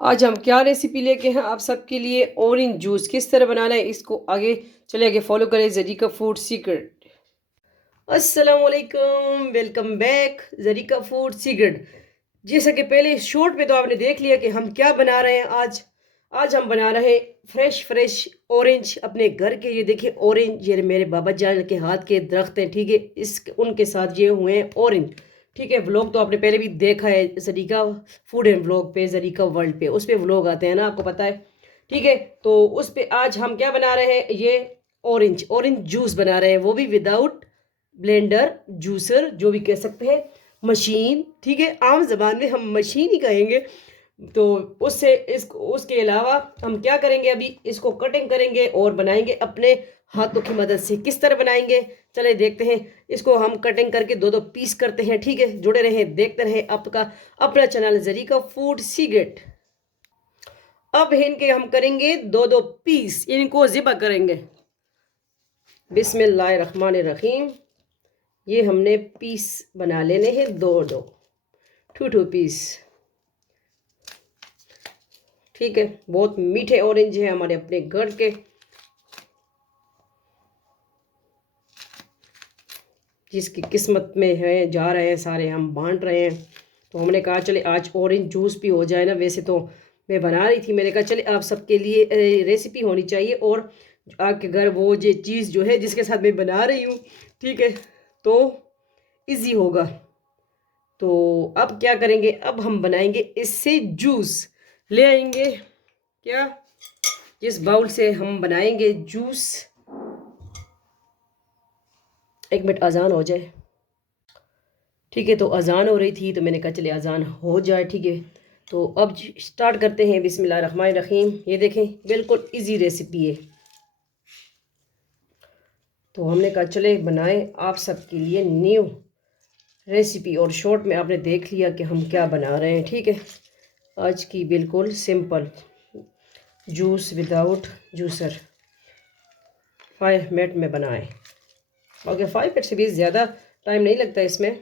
आज हम क्या रेसिपी लेके हैं आप सबके लिए। ऑरेंज जूस किस तरह बनाना है, इसको चले आगे फॉलो करें जरीका फूड सीक्रेट। अस्सलाम वालेकुम, welcome back Zarika food secret. जैसा कि पहले शॉर्ट में तो आपने देख लिया कि हम क्या बना रहे हैं आज। आज हम बना रहे हैं फ्रेश फ्रेश ऑरेंज अपने घर के। ये देखिए ऑरेंज, ये मेरे बाबा जान के हाथ के दरख्त हैं, ठीक है। इस उनके साथ ये हुए हैं ऑरेंज, ठीक है। व्लॉग तो आपने पहले भी देखा है जरीका फूड एंड व्लॉग पे, जरीका वर्ल्ड पे, उस पे व्लॉग आते हैं ना, आपको पता है, ठीक है। तो उस पे आज हम क्या बना रहे हैं, ये ऑरेंज ऑरेंज जूस बना रहे हैं, वो भी विदाउट ब्लेंडर, जूसर जो भी कह सकते हैं, मशीन, ठीक है। आम जबान में हम मशीन ही कहेंगे। तो उससे उसके अलावा हम क्या करेंगे, अभी इसको कटिंग करेंगे और बनाएंगे अपने हाथों की मदद से। किस तरह बनाएंगे चले देखते हैं। इसको हम कटिंग करके दो दो पीस करते हैं, ठीक है। जुड़े रहें, देखते रहें आपका अपना चैनल जरीका फूड सीक्रेट। अब इनके हम करेंगे दो दो पीस, इनको ज़िबा करेंगे। बिस्मिल्लाहिर्रहमानिर्रहीम। ये हमने पीस बना लेने हैं, दो दो, टू टू पीस, ठीक है। बहुत मीठे ऑरेंज है हमारे अपने घर के, जिसकी किस्मत में है जा रहे हैं सारे, हम बांट रहे हैं। तो हमने कहा चले आज ऑरेंज जूस भी हो जाए ना। वैसे तो मैं बना रही थी, मैंने कहा चले आप सबके लिए रेसिपी होनी चाहिए, और आपके घर वो ये चीज़ जो है जिसके साथ मैं बना रही हूँ, ठीक है, तो इजी होगा। तो अब क्या करेंगे, अब हम बनाएंगे इससे जूस। ले आएंगे क्या, जिस बाउल से हम बनाएंगे जूस। एक मिनट अजान हो जाए, ठीक है। तो अजान हो रही थी तो मैंने कहा चले अजान हो जाए, ठीक है। तो अब स्टार्ट करते हैं। बिस्मिल्लाहिर्रहमानिर्रहीम। ये देखें बिल्कुल इजी रेसिपी है। तो हमने कहा चले बनाएं आप सबके लिए न्यू रेसिपी, और शॉर्ट में आपने देख लिया कि हम क्या बना रहे हैं, ठीक है। आज की बिल्कुल simple juice without juicer 5 minute में बनाएं। ओके, 5 मिनट से भी ज़्यादा टाइम नहीं लगता इसमें,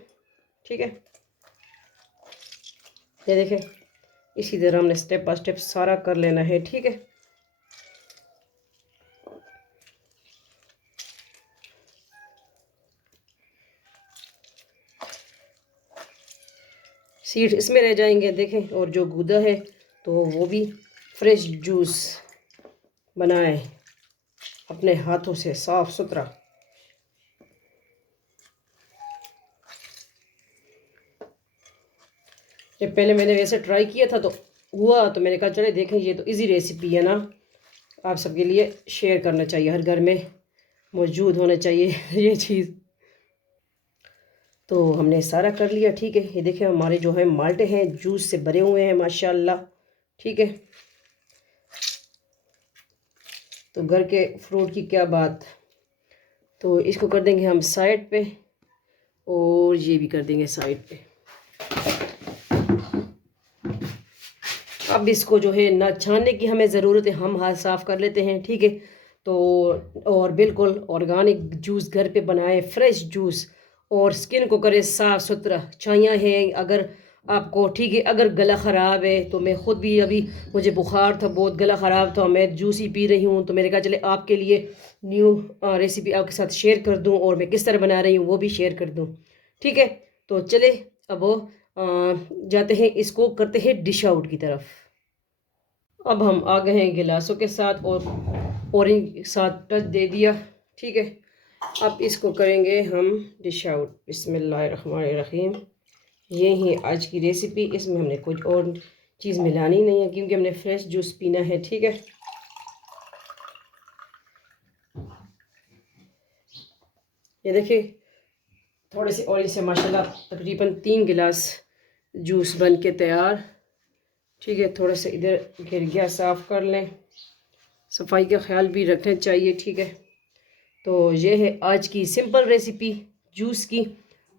ठीक है। ये देखें इसी तरह हमने स्टेप बाय स्टेप सारा कर लेना है, ठीक है। सीड इसमें रह जाएंगे, देखें। और जो गूदा है तो वो भी फ्रेश जूस बनाएं अपने हाथों से साफ सुथरा। ये पहले मैंने वैसे ट्राई किया था तो हुआ, तो मैंने कहा चले देखें, ये तो इजी रेसिपी है ना, आप सबके लिए शेयर करना चाहिए, हर घर में मौजूद होना चाहिए ये चीज़। तो हमने सारा कर लिया, ठीक है। ये देखें हमारे जो है माल्टे हैं जूस से भरे हुए हैं माशाल्लाह, ठीक है। तो घर के फ्रूट की क्या बात। तो इसको कर देंगे हम साइड पे, और ये भी कर देंगे साइड पे। अब इसको जो है ना छानने की हमें ज़रूरत है, हम हाथ साफ़ कर लेते हैं, ठीक है। तो और बिल्कुल ऑर्गेनिक जूस घर पे बनाए, फ्रेश जूस, और स्किन को करे साफ़ सुथरा। छाइयाँ हैं अगर आपको, ठीक है। अगर गला ख़राब है तो मैं ख़ुद भी अभी, मुझे बुखार था, बहुत गला ख़राब था, मैं जूस ही पी रही हूँ। तो मैंने कहा चले आपके लिए न्यू रेसिपी आपके साथ शेयर कर दूँ, और मैं किस तरह बना रही हूँ वो भी शेयर कर दूँ, ठीक है। तो चले अब वो जाते हैं, इसको करते हैं डिश आउट की तरफ। अब हम आ गए हैं गिलासों के साथ, और ऑरेंज के साथ टच दे दिया, ठीक है। अब इसको करेंगे हम डिश आउट। बिस्मिल्लाहिर्रहमानिर्रहीम। ये ही आज की रेसिपी, इसमें हमने कुछ और चीज़ मिलानी नहीं है क्योंकि हमने फ्रेश जूस पीना है, ठीक है। ये देखिए थोड़े से ऑरेंज से माशाल्लाह तकरीबन 3 गिलास जूस बन के तैयार, ठीक है। थोड़ा सा इधर गिर गया, साफ़ कर लें, सफाई का ख्याल भी रखना चाहिए, ठीक है। तो ये है आज की सिंपल रेसिपी जूस की।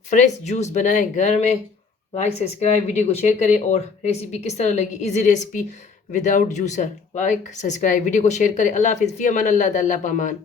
फ्रेश जूस बनाएं घर में। लाइक सब्सक्राइब, वीडियो को शेयर करें, और रेसिपी किस तरह लगी, easy recipe without juicer. Like subscribe, video को शेयर करें। अल्लाह हाफिज़, फ़ी अमान अल्लाह, अल्लाह पामान।